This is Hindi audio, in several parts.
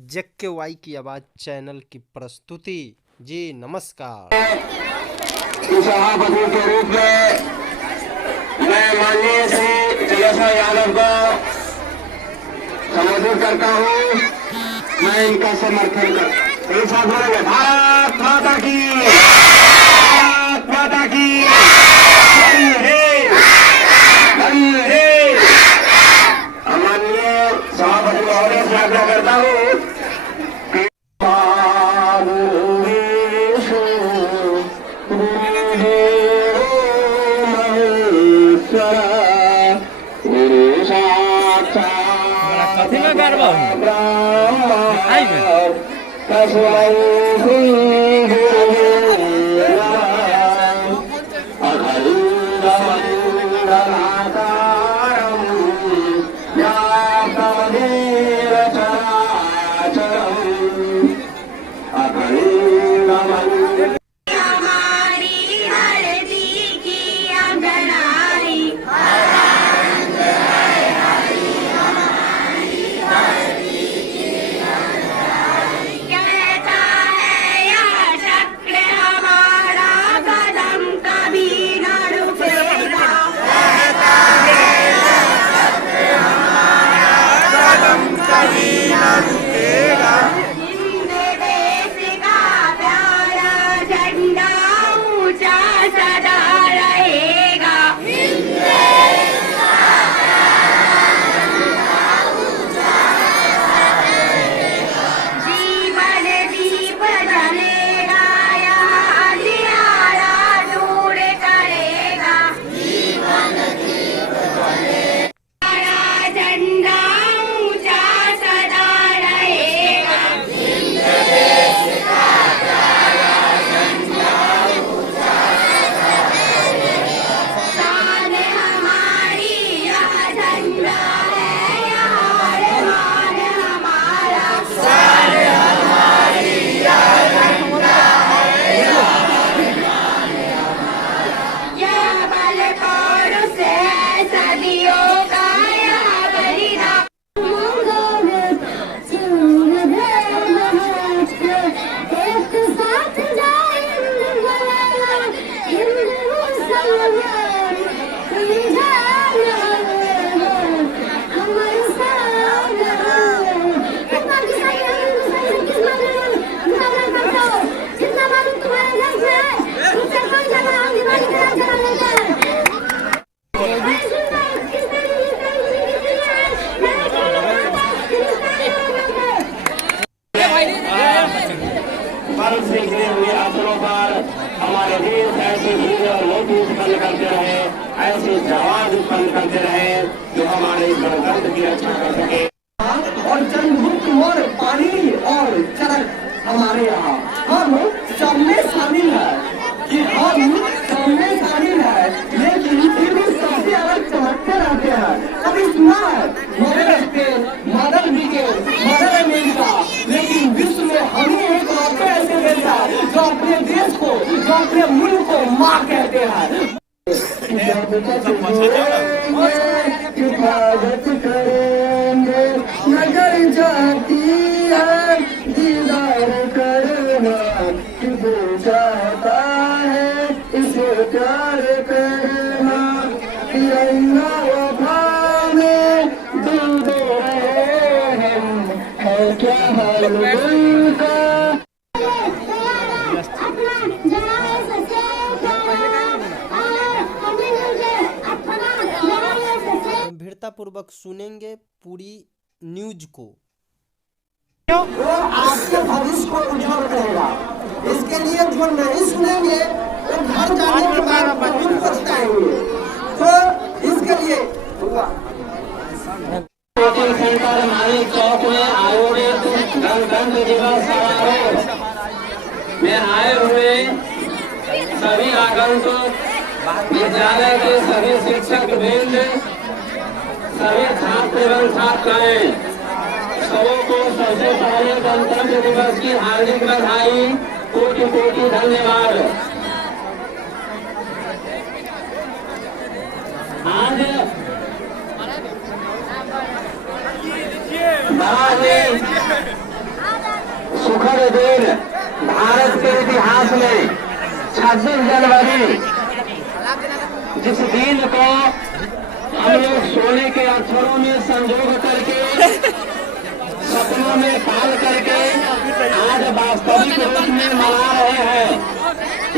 जेके वाई की आवाज चैनल की प्रस्तुति। जी नमस्कार। सभापति के रूप में मैं माननीय श्री जलेश्वर यादव को संबोधित करता हूँ। मैं इनका समर्थन करता हूँ। एक साथ बोलेंगे भारत माता की, भारत माता की वंदे। माननीय सभापति महोदय से आग्रह करता हूँ हमारे देश ऐसे वीर और लोग उत्पन्न करते रहे, ऐसे जवान उत्पन्न करते रहे जो हमारे गणतंत्र की रक्षा कर सके। और जन्मभूमि और पानी और चरक हमारे यहाँ हम सब में शामिल है कि हम सब में शामिल है, लेकिन फिर भी सबसे अलग चमकते रहते हैं। कभी सुना है मदर ब्रिगेड, मदर अमेरिका, लेकिन विश्व में हमें एक मौके ऐसे देता है जो अपने देश को, जो अपने मुल्क को माँ कहते हैं। हिफाजत करेंगे नजर जाती है दीदार करना, दिल चाहता है इसे प्यार करना, तिरंगा वफा में दिल दे रहे हम, है क्या हाल दिल का। पूर्वक सुनेंगे पूरी न्यूज को। आपके भविष्य को उज्जवल करेगा। इसके लिए जो नहीं सुनेंगे तो घर जाने के बाद बहुत पछताएंगे। तो इसके लिए कोचिंग सेंटर मानिक चौक में आयोजित गणतंत्र दिवस समारोह में आए हुए सभी आगंतुक, विद्यालय के सभी शिक्षक वृंद, सभी छात्र एवं छात्राएं, सबों को सबसे पहले गणतंत्र दिवस की हार्दिक बधाई, कोटि कोटि धन्यवाद। आज सुखद दिन भारत के इतिहास में 26 जनवरी, जिस दिन को हम लोग सोने के अक्षरों में संजोग करके, सपनों में पाल करके आज वास्तविक रूप में मना रहे हैं।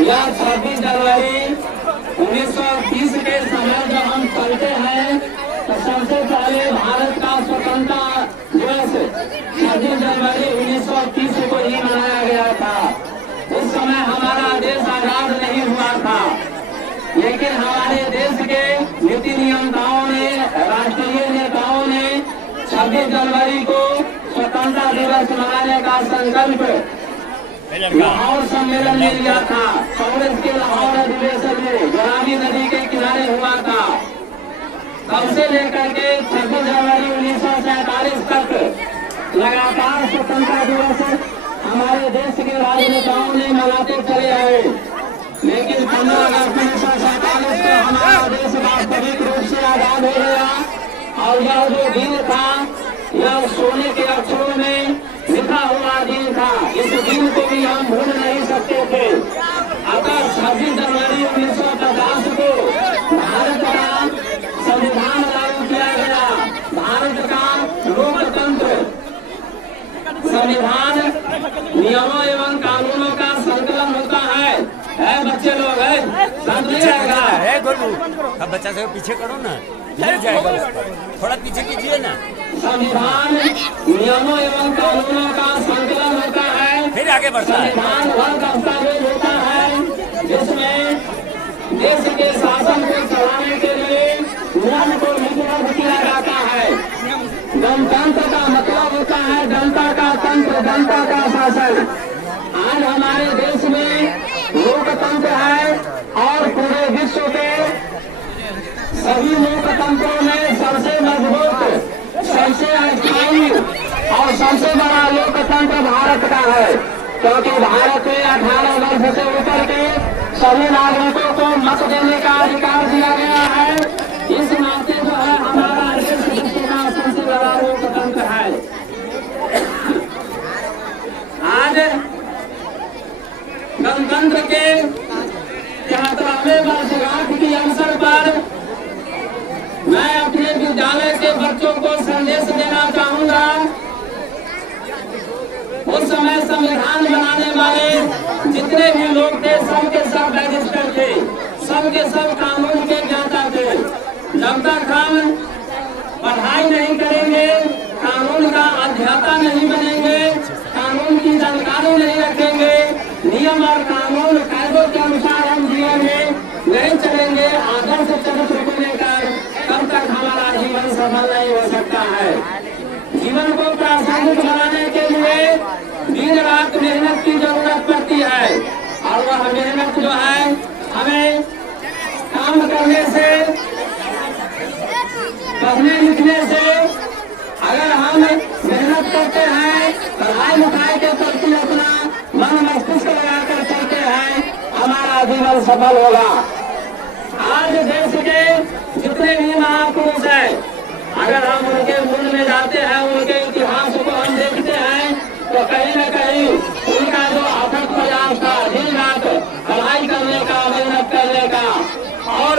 यह 26 जनवरी 1930 के समय जब हम चलते हैं तो सबसे पहले भारत का स्वतंत्रता दिवस 26 जनवरी 1930 को ही मनाया गया था। उस समय हमारा देश आजाद नहीं हुआ था, लेकिन हमारे देश के नीति नियंताओं ने, राष्ट्रीय नेताओं ने 26 जनवरी को स्वतंत्रता दिवस मनाने का संकल्प लाहौर सम्मेलन में लिया था। कांग्रेस के लाहौर अधिवेशन में गुलामी नदी के किनारे हुआ था। तब से लेकर के 26 जनवरी 1947 तक लगातार स्वतंत्रता दिवस हमारे देश के राजनेताओं ने मनाते चले आए, लेकिन 15 अगस्त 1947 को हमारा देश वास्तविक रूप से आजाद हो गया। और यह जो दिन था, यह सोने के अक्षरों में लिखा हुआ दिन था। इस दिन को भी हम भूल नहीं सकते थे। अगर 26 जनवरी 1950 को भारत का संविधान लागू किया गया, भारत का लोकतंत्र संविधान नियमों एवं कानूनों का संकलन होता है बच्चे लोग है सब नहीं रहेगा। अब बच्चा से पीछे करो ना, गिर जाएगा उस पर। थोड़ा पीछे कीजिए ना। संविधान नियमों एवं कानूनों का संकलन होता है, फिर आगे बढ़ता है। संविधान वह दस्तावेज होता है जिसमें देश के शासन को चलाने के लिए नियम को लिपिबद्ध किया जाता है। गणतंत्र का मतलब होता है जनता का तंत्र, जनता का शासन। आज हमारे देश में लोकतंत्र है और पूरे विश्व के सभी लोकतंत्रों में सबसे मजबूत, सबसे स्थायी और सबसे बड़ा लोकतंत्र भारत का है, क्योंकि भारत में 18 वर्ष से ऊपर के सभी नागरिकों को मत देने का अधिकार दिया गया है। इस नाते जो है हमारा देश विश्व का सबसे बड़ा लोकतंत्र है। आज गणतंत्र के 73वें वर्षगांठ के अवसर पर मैं अपने विद्यालय के बच्चों को संदेश देना चाहूंगा। उस समय संविधान बनाने वाले जितने भी लोग थे सबके सब रजिस्टर थे, सबके सब कानून के ज्ञाता थे। जब तक हम पढ़ाई नहीं करेंगे, कानून का अध्याता नहीं बनेंगे, कानून की जानकारी नहीं रखेंगे, नियम और कानून कायदों के अनुसार हम जीवन में नहीं चलेंगे, आदर्श चरित्र को लेकर, तब तक हमारा जीवन सफल नहीं हो सकता है। जीवन को प्रासंगिक बनाने के लिए दिन रात मेहनत की जरूरत पड़ती है, और वह मेहनत जो है हमें काम करने से, पढ़ने लिखने से, अगर हम मेहनत करते हैं, पढ़ाई लिखाई के प्रति अपना मन मस्तिष्क लगाकर चलते हैं, हमारा जीवन सफल होगा। आज देश के जितने भी महापुरुष हैं, अगर हम उनके मूल में जाते हैं, उनके इतिहास को हम देखते हैं, तो कहीं न कहीं उनका जो अथक प्रयास था, दिन रात पढ़ाई करने का, मेहनत करने का, और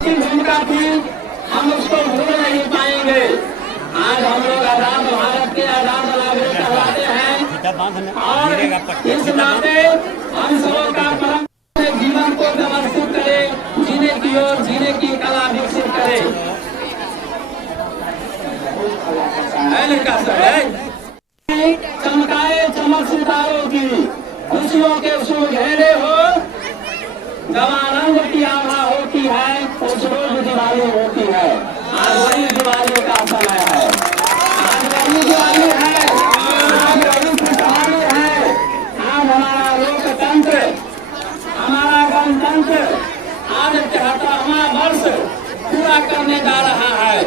भूमिका थी, हम उसको भूल नहीं पाएंगे। आज हम लोग आजाद भारत के आजाद नागरिक कहलाते हैं, और इस नाते हम सबों का परम जीवन को व्यवस्थित करें, जीने की ओर जीने की कला विकसित करें। चमकाए चमक सितारों की, खुशियों के सुनहरे हो, जब आनंद की आभा होती है उस रोज दिवाली होती है। आज वही दिवाली का समय है, आज वही दिवाली है, आज वही खुशहाली है। आज हमारा लोकतंत्र, हमारा गणतंत्र आज 73वां वर्ष पूरा करने जा रहा है।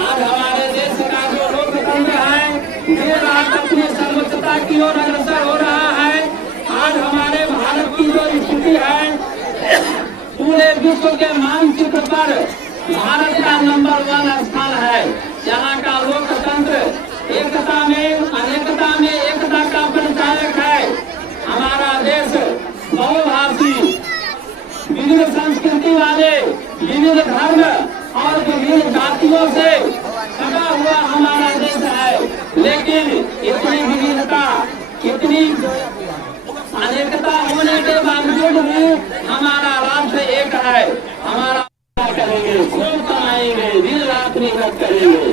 आज हमारे देश का जो लोकतंत्र है देर रात अपनी सर्वोच्चता की ओर अग्रसर हो रहा है। आज हमारे भारत की जो स्थिति है, पूरे विश्व के मानचित्र पर भारत का नंबर 1 स्थान है। यहाँ का लोकतंत्र एकता में अनेकता में एकता का परिचय वाले विविध धर्म और विभिन्न जातियों से सटा हुआ हमारा देश है, लेकिन इतनी विविधता, इतनी अनेकता होने के बावजूद भी हमारा राष्ट्र एक है। हमारा करेंगे, खूब कमाएंगे, दिन रात मेहनत करेंगे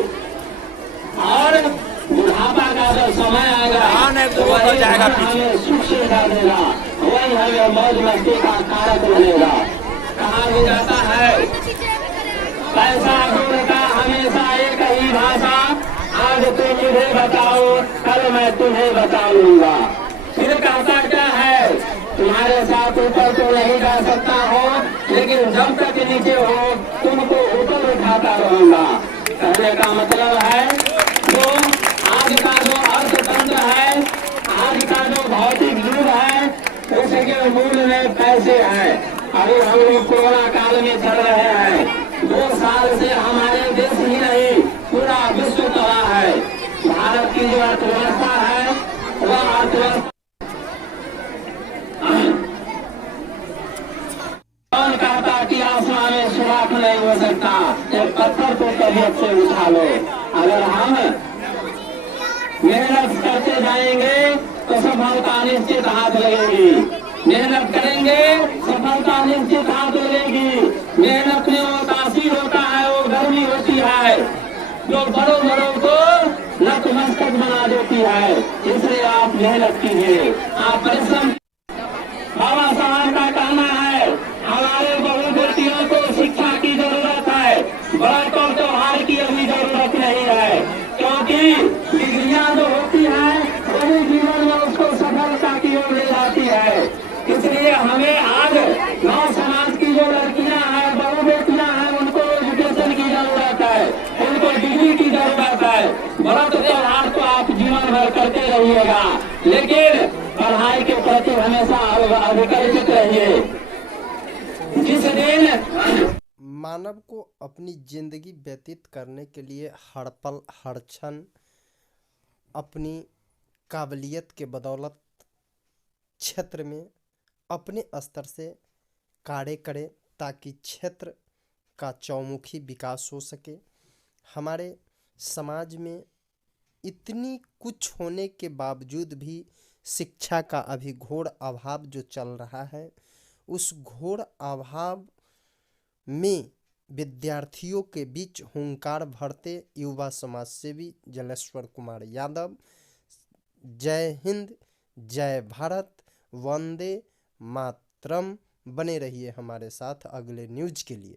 और बुढ़ापा का जब समय आएगा तो वही हमें सुख सुविधा देगा, वही हमें मौज मस्ती का कारक बनेगा। कहा भी जाता है पैसा ढूंढता हमेशा एक ही भाषा, आज तुम मुझे बताओ कल मैं तुम्हें बताऊंगा। फिर कहता क्या है, तुम्हारे साथ ऊपर तो नहीं जा सकता हो, लेकिन जब तक नीचे हो तुमको ऊपर उठाता रहूंगा। कहने का मतलब है जो आज का जो अर्थतंत्र है, आज का जो भौतिक युग है, उसके मूल में पैसे हैं। अभी हम लोग कोरोना काल में चल रहे हैं, 2 साल से हमारे देश ही नहीं पूरा विश्व तबाह है। भारत की जो अर्थव्यवस्था है वह अर्थव्यवस्था कौन कहता कि आसमान में सुराख नहीं हो सकता, एक पत्थर को तबीयत से उठा लो। अगर हम मेहनत करते जाएंगे तो सफलता निश्चित हाथ लगेगी, मेहनत करेंगे सफलता निश्चित हाथ लगेगी। मेहनत में वो तासीर होता है, वो गर्मी होती है जो बड़ों बड़ों को नतमस्तक बना देती है। इसलिए आप मेहनत कीजिए, आप परिश्रम। बाबा साहब का कहना है हमारे बहु बेटियों को शिक्षा की जरूरत है, व्रत और त्योहार की अभी जरूरत नहीं है, क्योंकि डिग्रियां जो होती हैं वही जीवन में उसको सफलता की ओर ले जाती है। इसलिए हमें आज गांव समाज की जो लड़कियां हैं, बहु बेटियां हैं, उनको एजुकेशन की जरूरत है, उनको डिग्री की जरूरत है। व्रत त्योहार तो आप जीवन भर करते रहिएगा, लेकिन पढ़ाई के प्रति हमेशा अविकल्पित रहिए। जिस दिन मानव को अपनी जिंदगी व्यतीत करने के लिए हर पल हर क्षण अपनी काबिलियत के बदौलत क्षेत्र में अपने स्तर से कार्य करे, ताकि क्षेत्र का चौमुखी विकास हो सके। हमारे समाज में इतनी कुछ होने के बावजूद भी शिक्षा का अभी घोर अभाव जो चल रहा है, उस घोर अभाव में विद्यार्थियों के बीच हुंकार भरते युवा समाज सेवी जलेश्वर कुमार यादव। जय हिंद, जय भारत, वंदे मातरम। बने रहिए हमारे साथ अगले न्यूज के लिए।